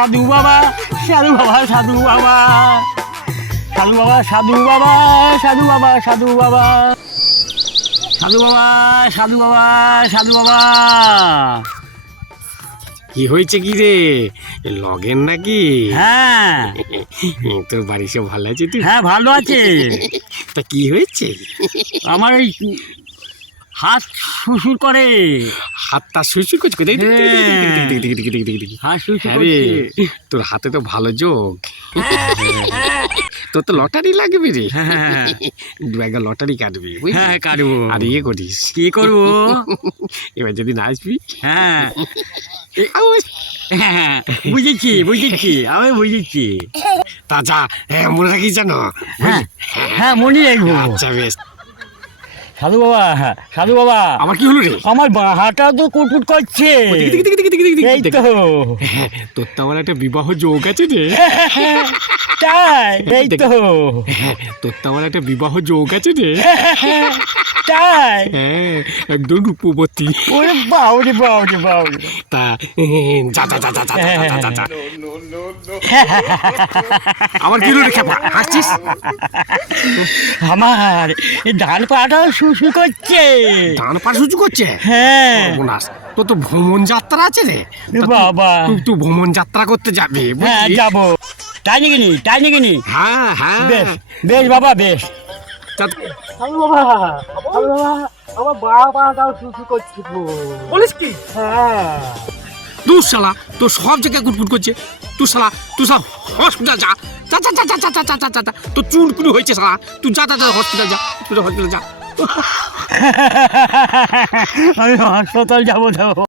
সাধু বাবা, সাধু বাবা, সাধু বাবা, সাধু বাবা, সাধু বাবা, সাধু বাবা, সাধু বাবা, সাধু বাবা, সাধু বাবা, সাধু বাবা। কি হয়েছে কি রে, লগেন নাকি? হ্যাঁ তোর বাড়ি সব ভালো আছে তুই? হ্যাঁ ভালো আছে। তা কি হয়েছে? আমার এই হাত শ্বশুর করে। হাতটা শুশুর করছে কোথায়? হাত শ্বশুর আরে করছে। তোর হাতে তো ভালো যোগ, তোর তো লটারি লাগবে রে। হ্যাঁ দু একটা লটারি কাটবি, হ্যাঁ কাটবো। আর করিস, কি করবো? এবার যদি না আসবি। হ্যাঁ হ্যাঁ বুঝেছি বুঝেছি, আমি বুঝেছি। তা যা, মনে রাখিস জানো। হ্যাঁ হ্যাঁ মনে রাখবো। আচ্ছা বেশ। সাধু বাবা, হ্যাঁ সাধু বাবা। আমার কি হলো রে? আমার হাঁটা তো কুটকুট করছে। এই তো তোর তো আমার একটা বিবাহ যোগ আছে রে। তাই, এই তো তোর তো আমার একটা বিবাহ যোগ আছে রে। তাই। হ্যাঁ একদম রূপবতী। ওরে বাউরে বাউরে বাউরে। তা যা যা যা যা যা যা যা যা। আমার কি হলো রে খেপা, হাসছিস? আমার এই ডান পাটাও শুশু করছে। ডান পা সুচু করছে? হ্যাঁ সর্বনাশ, তোর তো ভ্রমণ যাত্রা আছে রে। বাবা। তুই ভ্রমণ যাত্রা করতে যাবি হ্যাঁ বুঝলি? যাবো। তাই নাকি নি, তাই নাকি নি? হ্যাঁ হ্যাঁ বেশ বেশ বাবা বেশ। তা- সাধু বাবা, সাধু বাবা, আমার বাবাটাও শুশু করছে। বলিস কি? হ্যাঁ তুই শালা, তোর সব জায়গায় কুটকুট করছে। তুই শালা হসপিটাল যা, যা যা যা যা যা যা যা যা যা। তোর চুলকুনি হয়েছে শালা, তুই যা যা যা হসপিটাল যা, তুই হসপিটাল যা। আমি হাসপাতাল যাবো তো।